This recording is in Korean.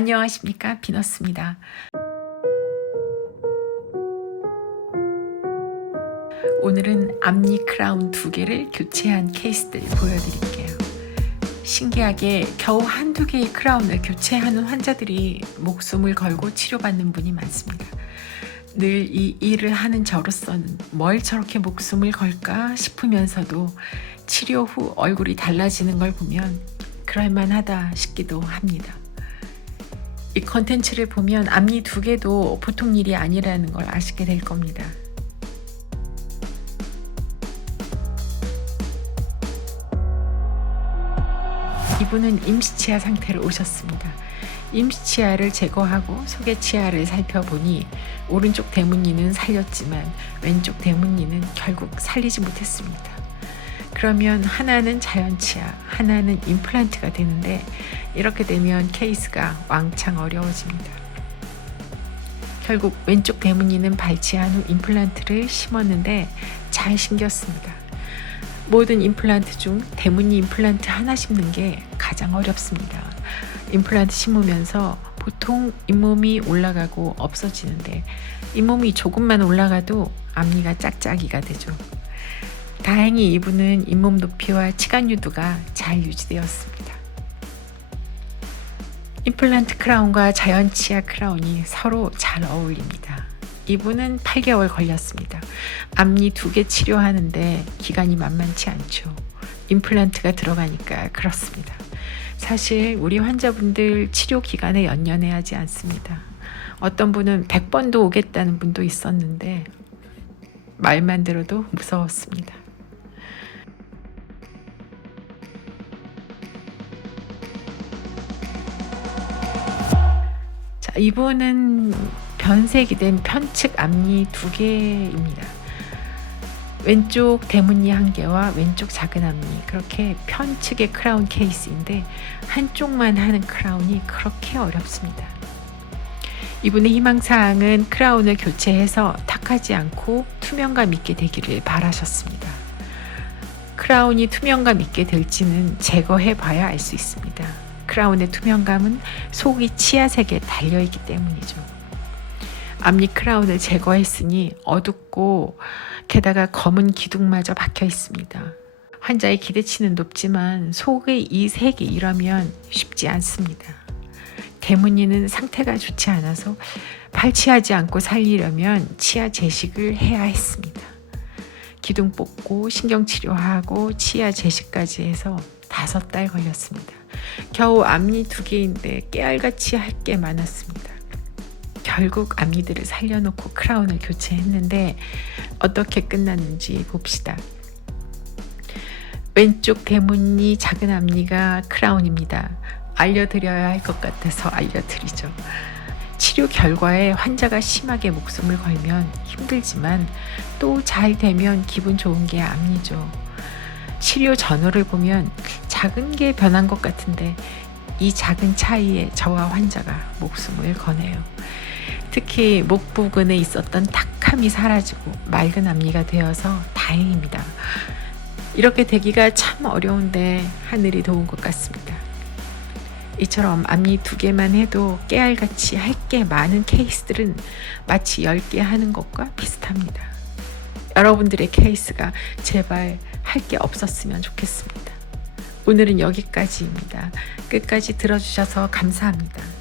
안녕하십니까 비너스입니다. 오늘은 앞니 크라운 두 개를 교체한 케이스들 보여드릴게요. 신기하게 겨우 한두 개의 크라운을 교체하는 환자들이 목숨을 걸고 치료받는 분이 많습니다. 늘 이 일을 하는 저로서는 뭘 저렇게 목숨을 걸까 싶으면서도 치료 후 얼굴이 달라지는 걸 보면 그럴만하다 싶기도 합니다. 이 컨텐츠를 보면 앞니 두 개도 보통 일이 아니라는 걸 아시게 될 겁니다. 이분은 임시치아 상태로 오셨습니다. 임시치아를 제거하고 소개치아를 살펴보니 오른쪽 대문니는 살렸지만 왼쪽 대문니는 결국 살리지 못했습니다. 그러면 하나는 자연치아, 하나는 임플란트가 되는데 이렇게 되면 케이스가 왕창 어려워집니다. 결국 왼쪽 대문니는 발치한 후 임플란트를 심었는데 잘 심겼습니다. 모든 임플란트 중 대문니 임플란트 하나 심는 게 가장 어렵습니다. 임플란트 심으면서 보통 잇몸이 올라가고 없어지는데 잇몸이 조금만 올라가도 앞니가 짝짝이가 되죠. 다행히 이분은 잇몸 높이와 치간 유도가 잘 유지되었습니다. 임플란트 크라운과 자연 치아 크라운이 서로 잘 어울립니다. 이분은 8개월 걸렸습니다. 앞니 두 개 치료하는데 기간이 만만치 않죠. 임플란트가 들어가니까 그렇습니다. 사실 우리 환자분들 치료 기간에 연연해 하지 않습니다. 어떤 분은 100번도 오겠다는 분도 있었는데 말만 들어도 무서웠습니다. 이분은 변색이 된 편측 앞니 두 개입니다. 왼쪽 대문니 한 개와 왼쪽 작은 앞니 그렇게 편측의 크라운 케이스인데 한쪽만 하는 크라운이 그렇게 어렵습니다. 이분의 희망사항은 크라운을 교체해서 탁하지 않고 투명감 있게 되기를 바라셨습니다. 크라운이 투명감 있게 될지는 제거해 봐야 알 수 있습니다. 크라운의 투명감은 속이 치아색에 달려있기 때문이죠. 앞니 크라운을 제거했으니 어둡고 게다가 검은 기둥마저 박혀 있습니다. 환자의 기대치는 높지만 속의 이 색이 이러면 쉽지 않습니다. 대문니는 상태가 좋지 않아서 발치하지 않고 살리려면 치아 재식을 해야 했습니다. 기둥 뽑고 신경치료하고 치아 재식까지 해서 다섯 달 걸렸습니다. 겨우 앞니 두 개인데 깨알같이 할 게 많았습니다. 결국 앞니들을 살려놓고 크라운을 교체했는데 어떻게 끝났는지 봅시다. 왼쪽 대문니 작은 앞니가 크라운입니다. 알려드려야 할 것 같아서 알려드리죠. 치료 결과에 환자가 심하게 목숨을 걸면 힘들지만 또 잘 되면 기분 좋은 게 앞니죠. 치료 전후를 보면 작은 게 변한 것 같은데 이 작은 차이에 저와 환자가 목숨을 거네요. 특히 목 부근에 있었던 탁함이 사라지고 맑은 앞니가 되어서 다행입니다. 이렇게 되기가 참 어려운데 하늘이 도운 것 같습니다. 이처럼 앞니 두 개만 해도 깨알같이 할 게 많은 케이스들은 마치 10개 하는 것과 비슷합니다. 여러분들의 케이스가 제발 할 게 없었으면 좋겠습니다. 오늘은 여기까지입니다. 끝까지 들어주셔서 감사합니다.